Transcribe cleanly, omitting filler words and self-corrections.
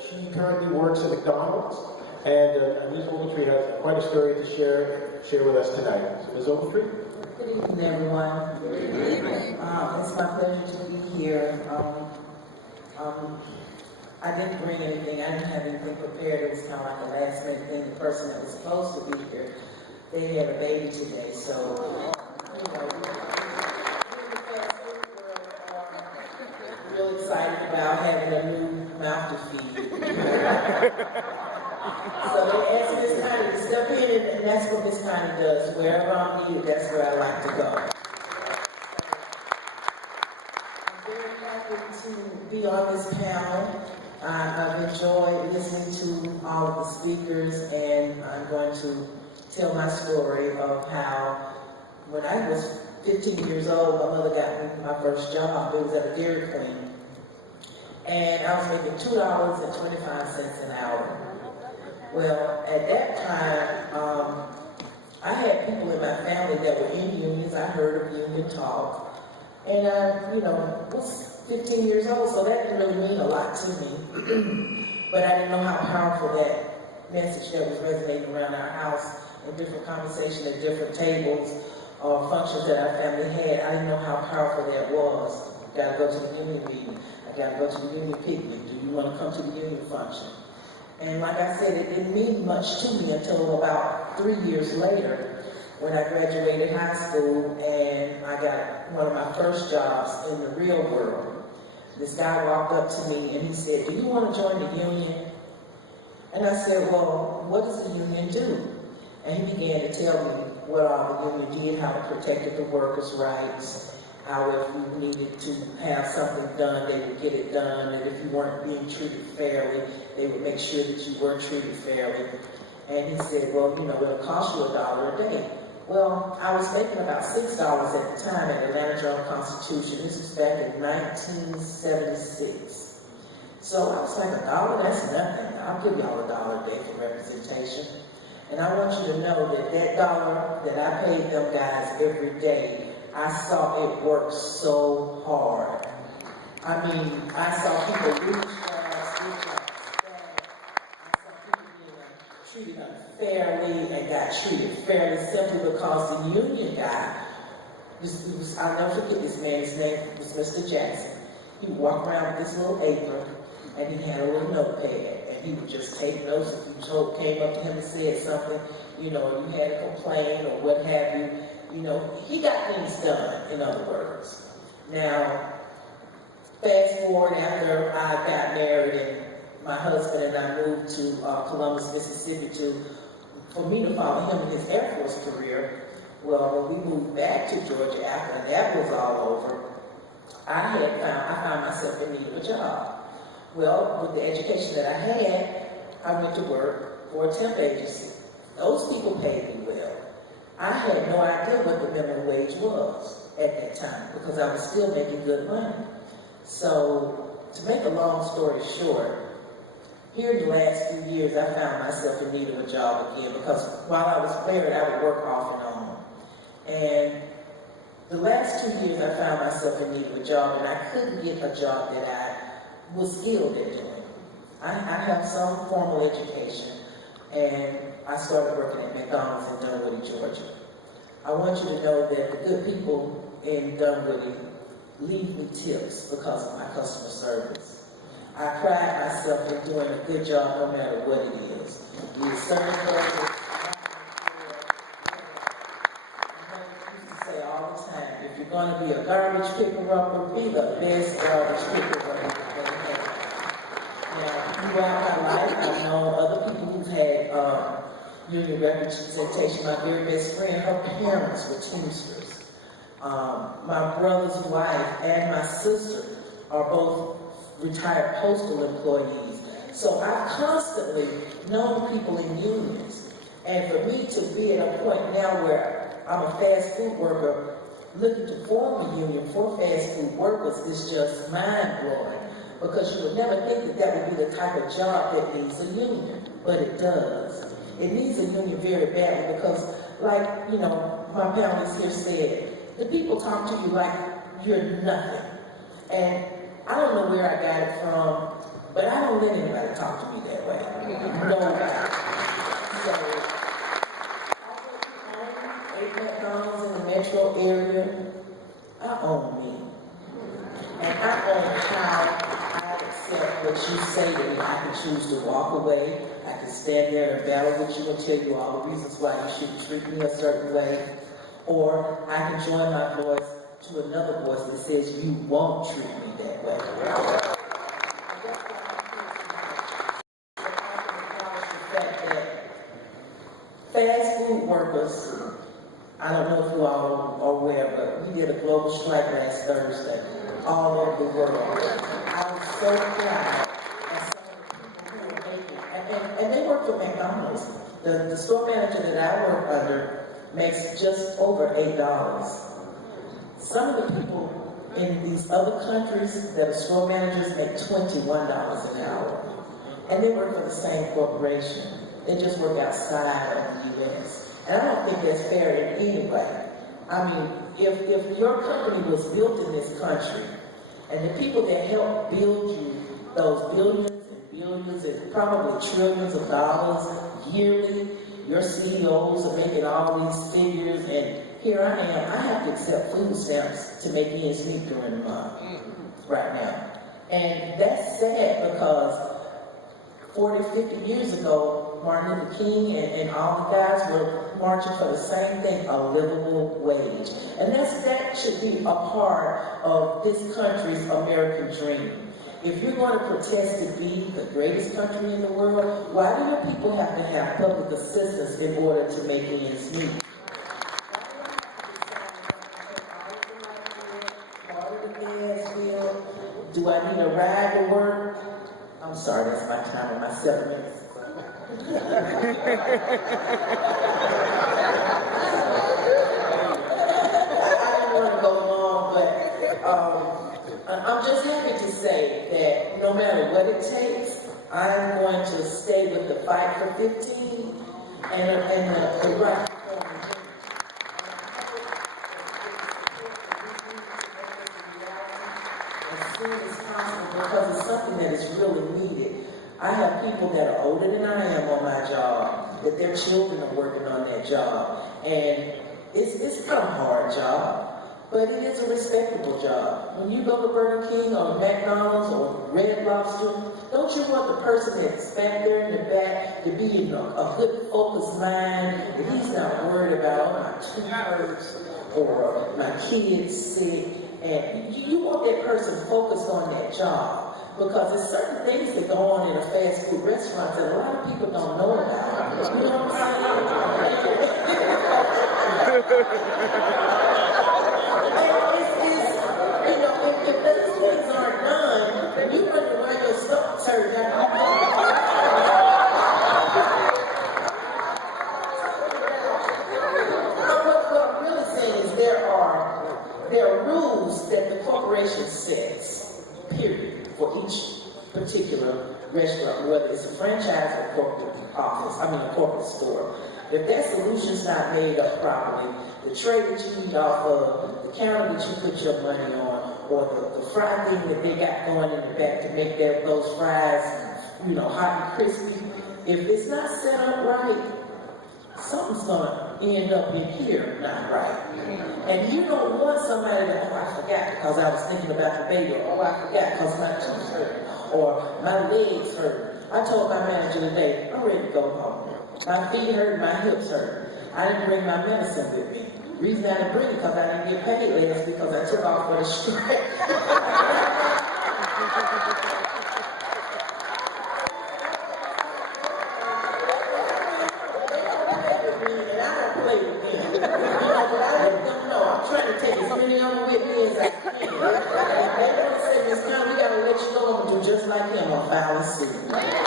she currently works at McDonald's, and Ms. Ogletree has quite a story to share with us tonight. So, Ms. Ogletree? Good evening, everyone. It's my pleasure to be here. I didn't bring anything. I didn't have anything prepared. It was kind of like a last minute thing. The person that was supposed to be here, they had a baby today, so real excited about having a new mouth to feed. So they asked Miss Connie to step in, and that's what Miss Connie does. Wherever I'm needed, that's where I like to go. I'm very happy to be on this panel. I've enjoyed listening to all of the speakers, and I'm going to tell my story of how when I was 15 years old, my mother got me my first job. It was at a Dairy Queen. And I was making $2.25 an hour. Well, at that time, I had people in my family that were in unions. I heard of union talk. And I, was 15 years old, so that didn't really mean a lot to me. But I didn't know how powerful that message that was resonating around our house in different conversations at different tables or functions that our family had. I didn't know how powerful that was. You gotta go to the union meeting. I gotta go to the union picnic. Do you want to come to the union function? And like I said, it didn't mean much to me until about 3 years later when I graduated high school and I got one of my first jobs in the real world. This guy walked up to me and he said, "Do you want to join the union?" And I said, "Well, what does the union do?" And he began to tell me what all the union did, how it protected the workers' rights, how if you needed to have something done, they would get it done, and if you weren't being treated fairly, they would make sure that you were treated fairly. And he said, "Well, it'll cost you $1 a day." Well, I was making about $6 at the time at Atlanta Journal-Constitution. This was back in 1976. So I was like, $1, that's nothing. I'll give y'all $1 a day for representation. And I want you to know that that dollar that I paid them guys every day, I saw it work so hard. I mean, I saw people lose jobs, I saw people being treated unfairly and got treated fairly simply because the union guy, I'll never forget this man, his name was Mr. Jackson. He would walk around with this little apron and he had a little notepad and he would just take notes. If you came up to him and said something, you had a complaint or what have you, he got things done, in other words. Now, fast forward after I got married and my husband and I moved to Columbus, Mississippi for me to follow him in his Air Force career. Well, when we moved back to Georgia after that was all over, I found myself in need of a job. Well, with the education that I had, I went to work for a temp agency. Those people paid me well. I had no idea what the minimum wage was at that time because I was still making good money. So, to make a long story short, here in the last few years, I found myself in need of a job again because while I was married, I would work off and on. And the last 2 years, I found myself in need of a job, and I couldn't get a job that I was skilled at doing. I have some formal education, and I started working at McDonald's in Dunwoody, Georgia. I want you to know that the good people in Dunwoody leave me tips because of my customer service. I pride myself in doing a good job no matter what it is. The service workers, I used to say all the time, if you're going to be a garbage picker-upper, be the best garbage picker-upper you can have. Now, throughout my life, I've known other people who've had union representation. My very best friend, her parents were Teamsters. My brother's wife and my sister are both retired postal employees. So I've constantly known people in unions. And for me to be at a point now where I'm a fast food worker looking to form a union for fast food workers is just mind-blowing. Because you would never think that that would be the type of job that needs a union. But it does. It needs a union very badly because, like, my panelists here said, the people talk to you like you're nothing. And I don't know where I got it from, But I don't let anybody talk to me that way. Nobody. So, I work 8 McDonald's in the metro area. I own me. And I own how I accept what you say to me. I can choose to walk away. I can stand there and battle with you and tell you all the reasons why you shouldn't treat me a certain way. Or I can join my voice to another voice that says you won't treat me that way. Fast food workers, I don't know if you all are aware, but we did a global strike last Thursday, all over the world. I was so proud of some of the people who were making, and they work for McDonald's. The store manager that I work under makes just over $8. Some of the people in these other countries that are store managers make $21 an hour. And they work for the same corporation. They just work outside of the U.S. And I don't think that's fair in any way. I mean, if your company was built in this country, and the people that helped build you those billions and billions and probably trillions of dollars yearly, your CEOs are making all these figures, and here I am, I have to accept food stamps to make ends meet during the month, right now. And that's sad because 40, 50 years ago, Martin Luther King and all the guys were marching for the same thing, a livable wage. And that should be a part of this country's American dream. If you're going to protest to be the greatest country in the world, why do your people have to have public assistance in order to make ends meet? Do I need a ride to work? I'm sorry, that's my time and my 7 minutes. I didn't want to go long, but I'm just happy to say that no matter what it takes, I'm going to stay with the fight for 15 and the right as soon as possible because it's something that is really needed. I have people that are older than I am on my job, that their children are working on that job. And it's kind of a hard job, but it is a respectable job. When you go to Burger King or McDonald's or Red Lobster, don't you want the person that's back there in the back to be in a good focused mind, that he's not worried about my tooth hurts or my kids sick, and you want that person focused on that job. Because there's certain things that go on in a fast food restaurant that a lot of people don't know about. You know what I'm saying? If those things aren't done, then you wonder why your stomach turns out. What I'm really saying is there are rules that the corporation sets, period, for each particular restaurant, whether it's a franchise or corporate a corporate store. If that solution's not made up properly, the tray that you eat off of, the counter that you put your money on, or the fry thing that they got going in the back to make those fries, hot and crispy, if it's not set up right, something's gonna end up in here not right. And you don't want somebody that, I forgot because I was thinking about the baby, or I forgot because my teeth hurt, or my legs hurt. I told my manager today, I'm ready to go home. My feet hurt, my hips hurt. I didn't bring my medicine with me. The reason I didn't bring it because I didn't get paid last because I took off for the strike. Trying to take as many of them with me as I can. If they want to say, Miss Connie, we got to let you know I'm going to do just like him. I'm file a suit.